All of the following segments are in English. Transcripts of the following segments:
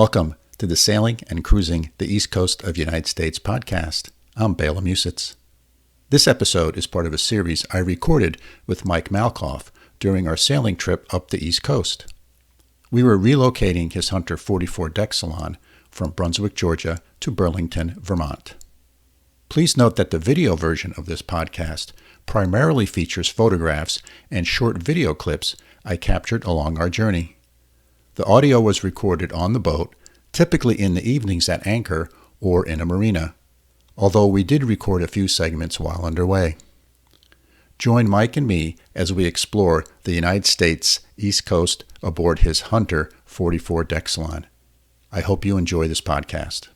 Welcome to the Sailing and Cruising the East Coast of the United States podcast. I'm Bela Musits. This episode is part of a series I recorded with Mike Maloff during our sailing trip up the East Coast. We were relocating his Hunter 44 deck salon from Brunswick, Georgia to Burlington, Vermont. Please note that the video version of this podcast primarily features photographs and short video clips I captured along our journey. The audio was recorded on the boat, typically in the evenings at anchor or in a marina, although we did record a few segments while underway. Join Mike and me as we explore the United States East Coast aboard his Hunter 44 deck salon. I hope you enjoy this podcast.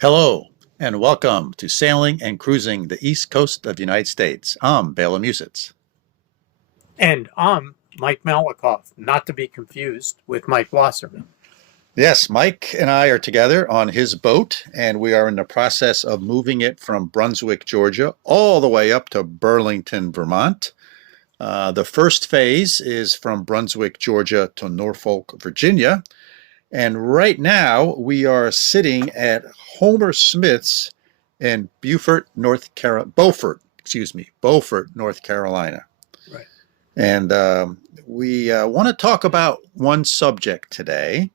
Hello, and welcome to Sailing and Cruising the East Coast of the United States. I'm Bela Musits. And I'm Mike Maloff, not to be confused with Mike Wasserman. Yes, Mike and I are together on his boat, and we are in the process of moving it from Brunswick, Georgia, all the way up to Burlington, Vermont. The first phase is from Brunswick, Georgia to Norfolk, Virginia. And right now we are sitting at Homer Smith's in Beaufort, North Carolina. Beaufort, North Carolina. Right. And we want to talk about one subject today,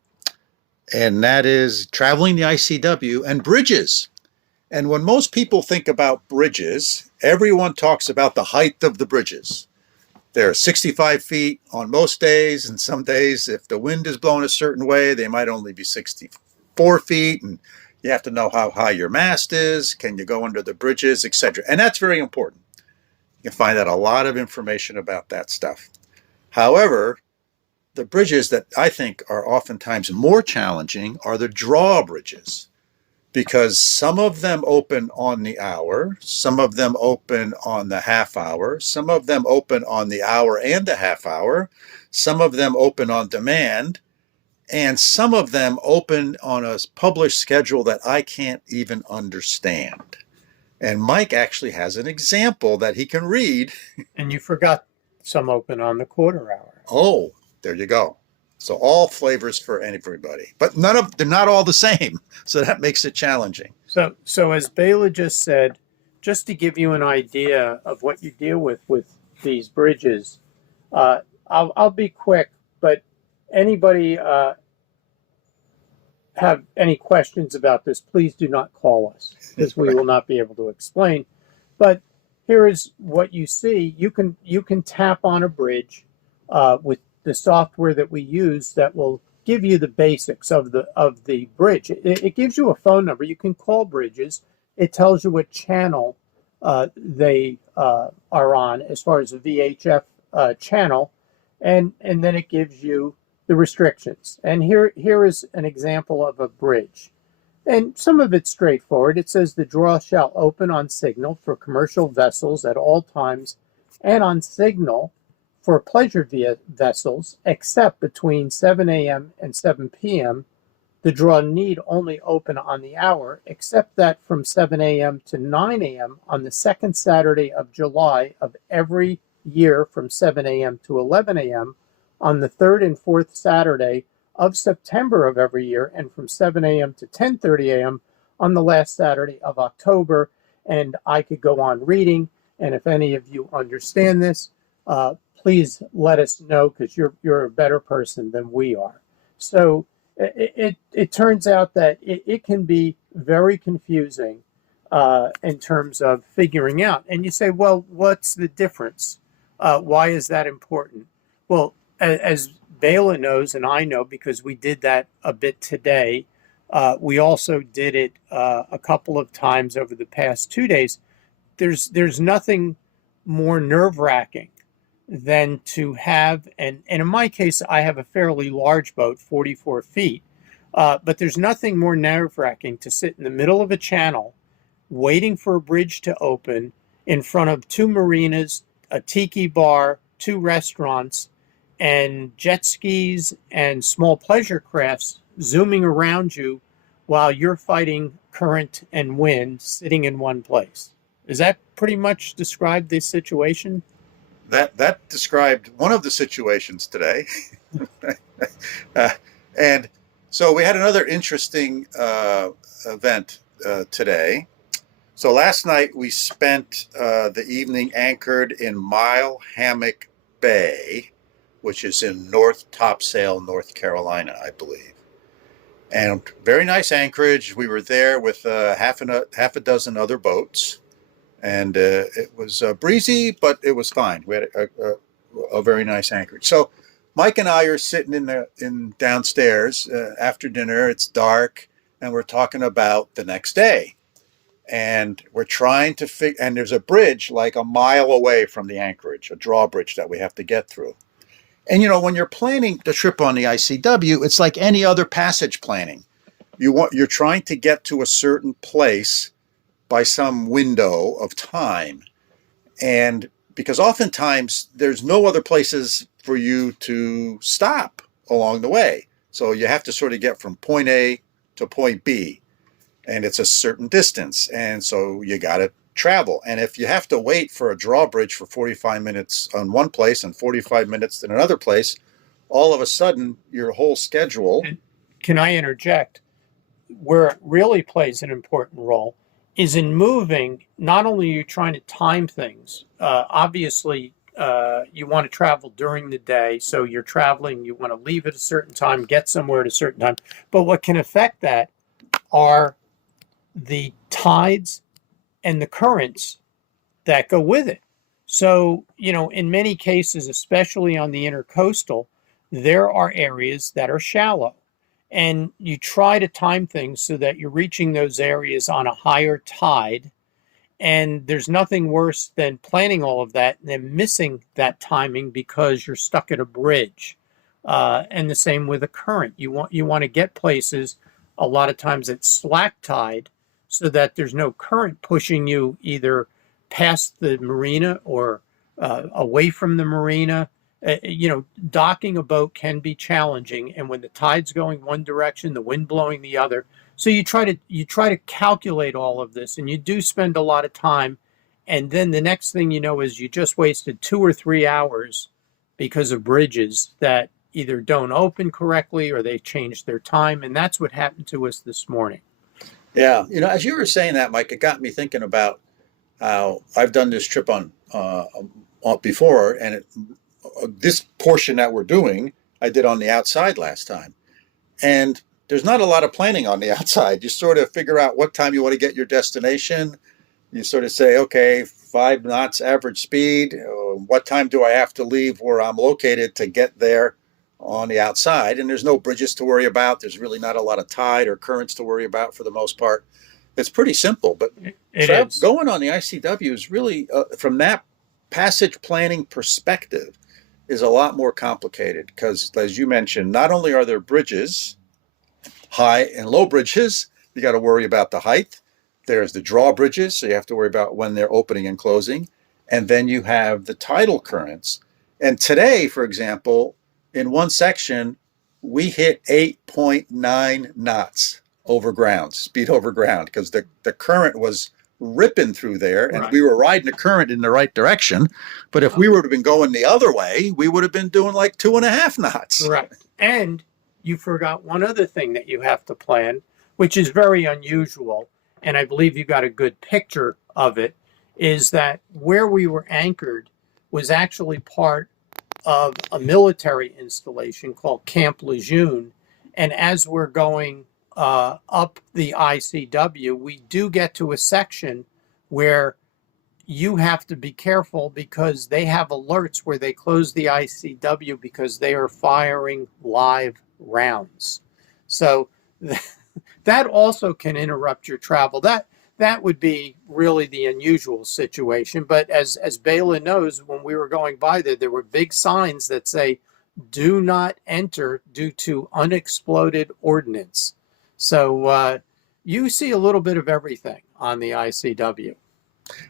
and that is traveling the ICW and bridges. And when most people think about bridges, everyone talks about the height of the bridges. They're 65 feet on most days, and some days, if the wind is blowing a certain way, they might only be 64 feet, and you have to know how high your mast is, can you go under the bridges, etc. And that's very important. You can find out a lot of information about that stuff. However, the bridges that I think are oftentimes more challenging are the drawbridges, because some of them open on the hour, some of them open on the half hour, some of them open on the hour and the half hour, some of them open on demand, and some of them open on a published schedule that I can't even understand. And Mike actually has an example that he can read. And you forgot some open on the quarter hour. Oh, there you go. So all flavors for everybody, but they're not all the same. So that makes it challenging. So as Bela just said, just to give you an idea of what you deal with these bridges, I'll be quick, but anybody have any questions about this, please do not call us, because we will not be able to explain. But here is what you see. You can tap on a bridge with the software that we use that will give you the basics of the bridge. It gives you a phone number. You can call bridges. It tells you what channel they are on as far as the VHF channel, and then it gives you the restrictions. And here is an example of a bridge. And some of it's straightforward. It says the draw shall open on signal for commercial vessels at all times and on signal for pleasure vessels, except between 7 a.m. and 7 p.m. The draw need only open on the hour, except that from 7 a.m. to 9 a.m. on the second Saturday of July of every year from 7 a.m. to 11 a.m., on the third and fourth Saturday of September of every year, and from 7 a.m. to 10:30 a.m. on the last Saturday of October. And I could go on reading, and if any of you understand this, please let us know, because you're a better person than we are. So it turns out that it can be very confusing in terms of figuring out. And you say, well, what's the difference? Why is that important? Well, as Bela knows, and I know because we did that a bit today, we also did it a couple of times over the past 2 days. There's nothing more nerve-wracking than to have, and in my case, I have a fairly large boat, 44 feet, but there's nothing more nerve-wracking to sit in the middle of a channel waiting for a bridge to open in front of two marinas, a tiki bar, two restaurants, and jet skis and small pleasure crafts zooming around you while you're fighting current and wind sitting in one place. Does that pretty much describe this situation? That described one of the situations today. And So we had another interesting event today. So last night we spent the evening anchored in Mile Hammock Bay, which is in North Topsail, North Carolina, I believe. And very nice anchorage. We were there with half a dozen other boats, and it was breezy, but it was fine. We had a very nice anchorage. So Mike and I are sitting in downstairs after dinner. It's dark, and we're talking about the next day. And we're trying to figure. And there's a bridge like a mile away from the anchorage, a drawbridge that we have to get through. And when you're planning the trip on the ICW, it's like any other passage planning. You're trying to get to a certain place by some window of time. And because oftentimes there's no other places for you to stop along the way. So you have to sort of get from point A to point B, and it's a certain distance. And so you got to travel. And if you have to wait for a drawbridge for 45 minutes on one place and 45 minutes in another place, all of a sudden your whole schedule. And can I interject? Where it really plays an important role is in moving. Not only are you trying to time things, obviously you want to travel during the day. So you're traveling, you want to leave at a certain time, get somewhere at a certain time. But what can affect that are the tides and the currents that go with it. So, in many cases, especially on the intercoastal, there are areas that are shallow. And you try to time things so that you're reaching those areas on a higher tide. And there's nothing worse than planning all of that and then missing that timing because you're stuck at a bridge. And the same with a current. You want to get places a lot of times at slack tide so that there's no current pushing you either past the marina or away from the marina. Docking a boat can be challenging, and when the tide's going one direction, the wind blowing the other. So you try to calculate all of this, and you do spend a lot of time. And then the next thing you know is you just wasted 2 or 3 hours because of bridges that either don't open correctly or they changed their time. And that's what happened to us this morning. Yeah. As you were saying that, Mike, it got me thinking about how I've done this trip on before, and this portion that we're doing, I did on the outside last time. And there's not a lot of planning on the outside. You sort of figure out what time you want to get your destination. You sort of say, okay, 5 knots average speed. What time do I have to leave where I'm located to get there on the outside? And there's no bridges to worry about. There's really not a lot of tide or currents to worry about for the most part. It's pretty simple. But going on the ICW is really, from that passage planning perspective, is a lot more complicated because, as you mentioned, not only are there bridges, high and low bridges, you got to worry about the height. There's the drawbridges, so you have to worry about when they're opening and closing. And then you have the tidal currents. And today, for example, in one section, we hit 8.9 knots over ground, speed over ground, because the current was ripping through there, and we were riding the current in the right direction. But if we would have been going the other way, we would have been doing like 2.5 knots. Right. And you forgot one other thing that you have to plan, which is very unusual, and I believe you got a good picture of it, is that where we were anchored was actually part of a military installation called Camp Lejeune. And as we're going up the ICW, we do get to a section where you have to be careful because they have alerts where they close the ICW because they are firing live rounds. So that also can interrupt your travel. That would be really the unusual situation. But as Bela knows, when we were going by there were big signs that say, "Do not enter due to unexploded ordnance." So you see a little bit of everything on the ICW.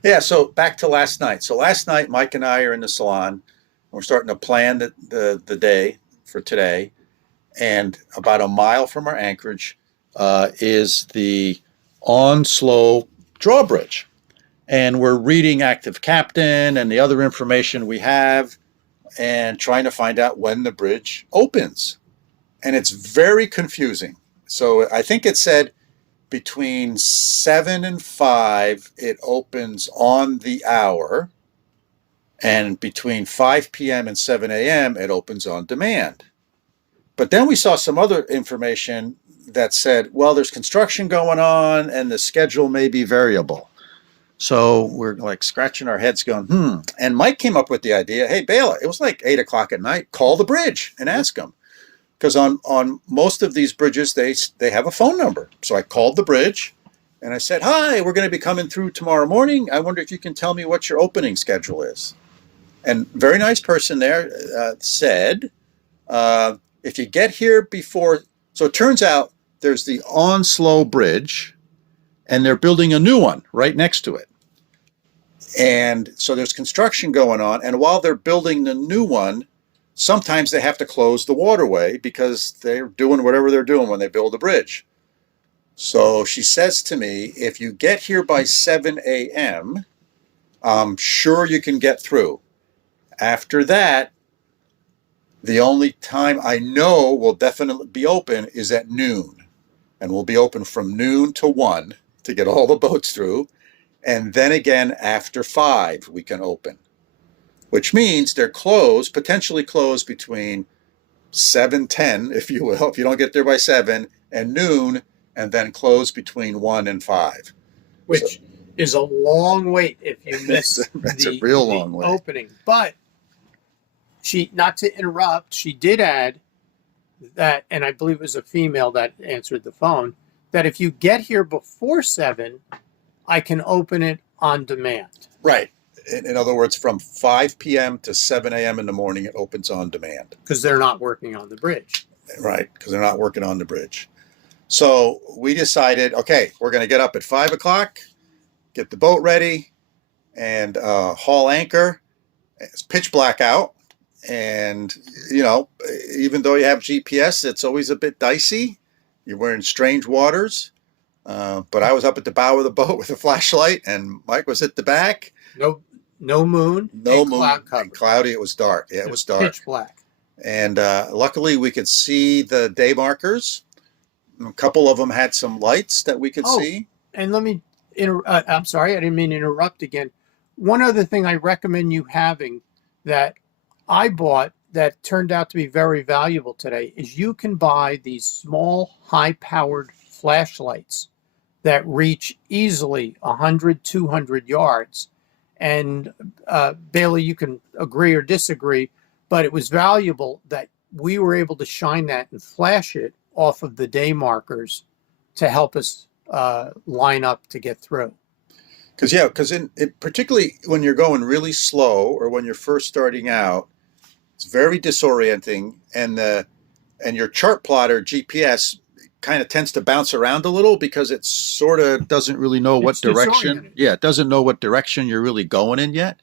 Yeah, so back to last night. So last night, Mike and I are in the salon. We're starting to plan the day for today. And about a mile from our anchorage is the Onslow drawbridge. And we're reading active captain and the other information we have and trying to find out when the bridge opens. and it's very confusing. So I think it said between 7 and 5, it opens on the hour. And between 5 p.m. and 7 a.m., it opens on demand. But then we saw some other information that said, well, there's construction going on and the schedule may be variable. So we're like scratching our heads going, And Mike came up with the idea, hey, Bela, it was like 8 o'clock at night, call the bridge and ask them. Because on most of these bridges, they have a phone number. So I called the bridge and I said, hi, we're going to be coming through tomorrow morning. I wonder if you can tell me what your opening schedule is. And very nice person there said, if you get here before, so it turns out there's the Onslow Bridge, and they're building a new one right next to it. And so there's construction going on, and while they're building the new one, sometimes they have to close the waterway because they're doing whatever they're doing when they build a bridge. So she says to me, if you get here by 7 a.m., I'm sure you can get through. After that, the only time I know will definitely be open is at noon. And we'll be open from noon to 1 to get all the boats through. And then again, after 5, we can open. Which means they're closed, potentially closed between 7:10, if you will, if you don't get there by 7, and noon, and then close between 1 and 5. Which is a long wait if you miss that's a real long wait. Opening. But she, not to interrupt, she did add that, and I believe it was a female that answered the phone, that if you get here before 7, I can open it on demand. Right. In other words, from 5 p.m. to 7 a.m. in the morning, it opens on demand. Because they're not working on the bridge. Right, because they're not working on the bridge. So we decided, okay, we're going to get up at 5 o'clock, get the boat ready, and haul anchor. It's pitch black out. And, even though you have GPS, it's always a bit dicey. You're in strange waters. But I was up at the bow of the boat with a flashlight, and Mike was at the back. No moon. No moon. And cloudy. It was dark. Yeah, it was dark. Pitch black. And luckily, we could see the day markers. A couple of them had some lights that we could see. And let me, I'm sorry, I didn't mean to interrupt again. One other thing I recommend you having that I bought that turned out to be very valuable today is you can buy these small, high-powered flashlights that reach easily 100, 200 yards. And Bela, you can agree or disagree, but it was valuable that we were able to shine that and flash it off of the day markers to help us line up to get through. Because particularly when you're going really slow or when you're first starting out, it's very disorienting, and your chart plotter GPS kind of tends to bounce around a little because it sort of doesn't really know what direction. Yeah, it doesn't know what direction you're really going in yet.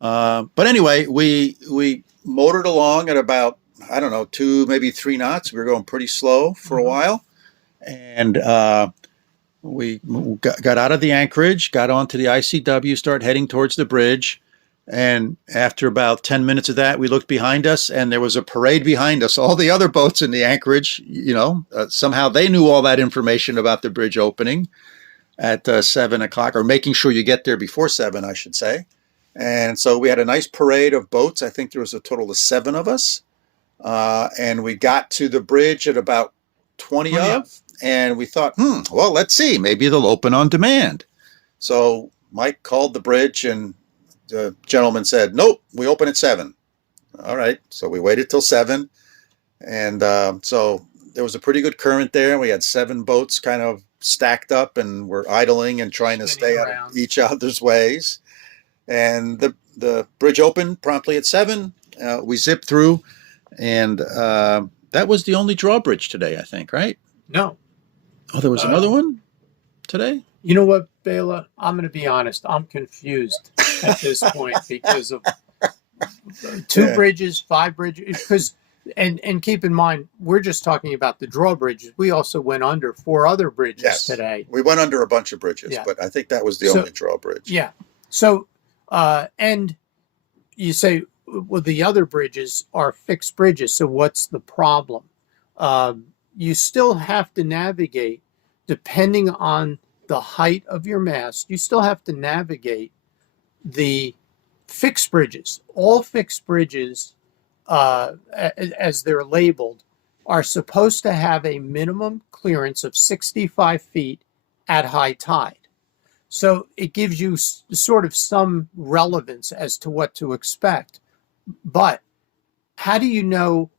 But anyway, we motored along at about, I don't know, 2, maybe 3 knots. We were going pretty slow for a while. And we got out of the anchorage, got onto the ICW, started heading towards the bridge. And after about 10 minutes of that, we looked behind us and there was a parade behind us. All the other boats in the anchorage, somehow they knew all that information about the bridge opening at 7 o'clock, or making sure you get there before 7, I should say. And so we had a nice parade of boats. I think there was a total of 7 of us. And we got to the bridge at about 20 of, and we thought, well, let's see, maybe they'll open on demand. So Mike called the bridge and the gentleman said, nope, we open at 7. All right. So we waited till 7. And so there was a pretty good current there. And we had 7 boats kind of stacked up and we're idling and trying to stay out of each other's ways. And the bridge opened promptly at 7. We zipped through, and that was the only drawbridge today, I think, right? No. Oh, there was another one today? You know what, Bela? I'm going to be honest. I'm confused at this point because of 2 bridges, 5 bridges. Because, and keep in mind, we're just talking about the drawbridges. We also went under 4 other bridges today. We went under a bunch of bridges, but I think that was the only drawbridge. Yeah. So, and you say, well, the other bridges are fixed bridges. So what's the problem? you still have to navigate, depending on the height of your mast, you still have to navigate the fixed bridges. All fixed bridges, as they're labeled, are supposed to have a minimum clearance of 65 feet at high tide. So it gives you sort of some relevance as to what to expect. But how do you know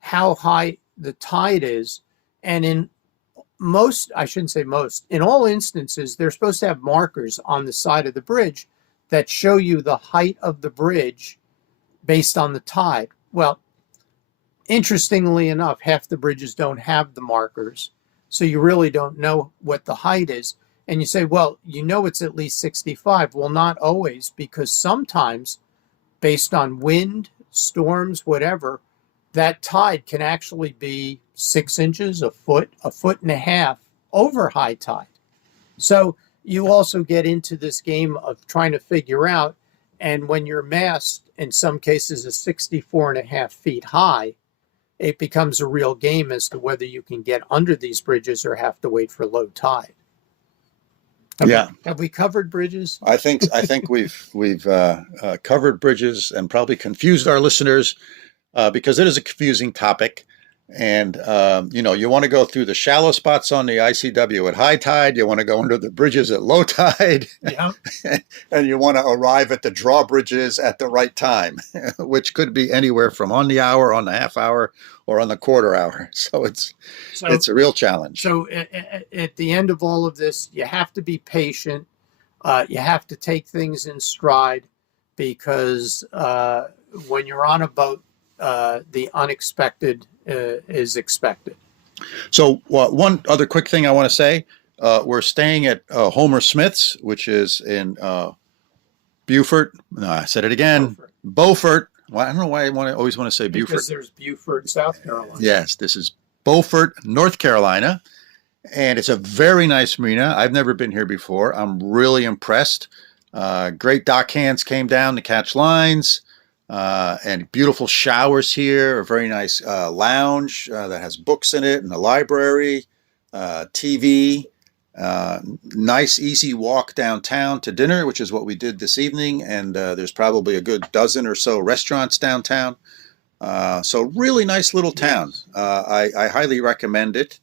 how high the tide is? And in most, I shouldn't say most, in all instances, they're supposed to have markers on the side of the bridge that show you the height of the bridge based on the tide. Well, interestingly enough, half the bridges don't have the markers, so you really don't know what the height is. And you say, well, you know it's at least 65. Well, not always, because sometimes, based on wind, storms, whatever, that tide can actually be 6 inches, a foot and a half over high tide. So you also get into this game of trying to figure out, and when your mast, in some cases, is 64 and a half feet high, it becomes a real game as to whether you can get under these bridges or have to wait for low tide. Have we covered bridges? I think we've covered bridges and probably confused our listeners because it is a confusing topic. And, you want to go through the shallow spots on the ICW at high tide. You want to go under the bridges at low tide. Yeah. And you want to arrive at the drawbridges at the right time, which could be anywhere from on the hour, on the half hour, or on the quarter hour. So it's a real challenge. So at the end of all of this, you have to be patient. You have to take things in stride, because when you're on a boat, the unexpected is expected. So one other quick thing I want to say, we're staying at Homer Smith's, which is in Beaufort. No, I said it again. Beaufort. Well, I don't know why I always want to say Beaufort. Because there's Beaufort, South Carolina. Yes, this is Beaufort, North Carolina. And it's a very nice marina. I've never been here before. I'm really impressed. Great dock hands came down to catch lines. And beautiful showers here, a very nice lounge that has books in it, and a library, TV, nice easy walk downtown to dinner, which is what we did this evening. And there's probably a good dozen or so restaurants downtown. So really nice little town. I highly recommend it.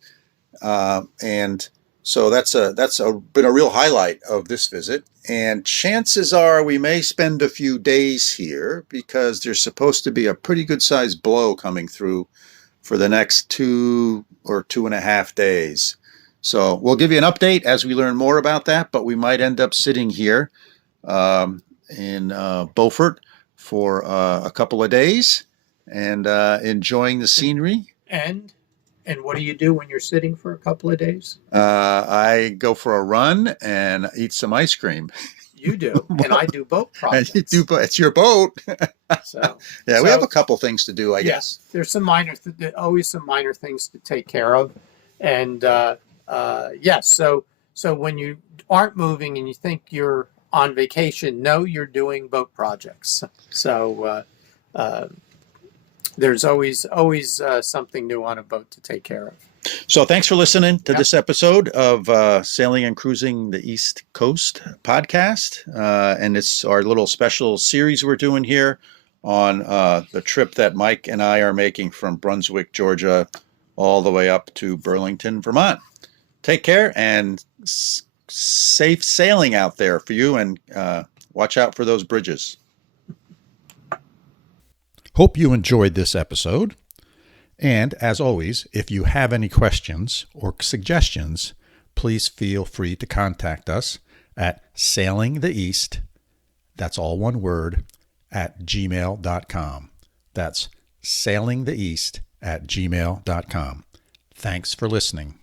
And so that's been a real highlight of this visit. And chances are we may spend a few days here, because there's supposed to be a pretty good sized blow coming through for the next 2 or 2.5 days. So we'll give you an update as we learn more about that, but we might end up sitting here in Beaufort for a couple of days and enjoying the scenery. And what do you do when you're sitting for a couple of days? I go for a run and eat some ice cream. You do, and I do boat projects. It's your boat. So we have a couple things to do, I guess. There's some always some minor things to take care of, and so when you aren't moving and you think you're on vacation, no, you're doing boat projects. So there's always something new on a boat to take care of. So thanks for listening to this episode of Sailing and Cruising the East Coast podcast. And it's our little special series we're doing here on the trip that Mike and I are making from Brunswick, Georgia, all the way up to Burlington, Vermont. Take care and safe sailing out there for you, and watch out for those bridges. Hope you enjoyed this episode. And as always, if you have any questions or suggestions, please feel free to contact us at sailingtheeast, that's all one word, @gmail.com. That's sailingtheeast @gmail.com. Thanks for listening.